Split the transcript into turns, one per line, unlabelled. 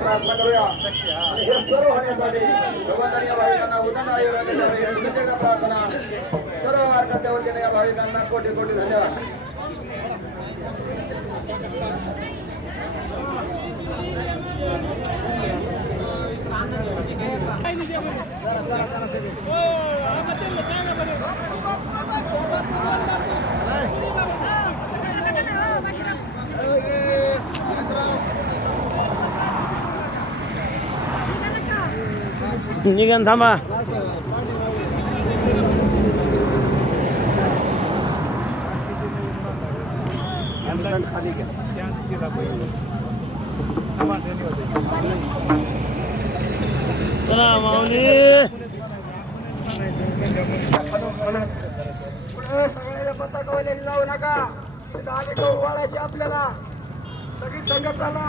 प्रार्थना करूया आणि हे सर्व होण्यासाठी भगवंतांनी या भाविकांना उदाहरण आयोगाने प्रार्थना सर्व वारकऱ्या वतीने या भाविकांना कोटी कोटी धन्यवाद
니겐 담아. खाली गया ना माऊली.
जाऊ नका.
आपल्याला? सगळी संघटना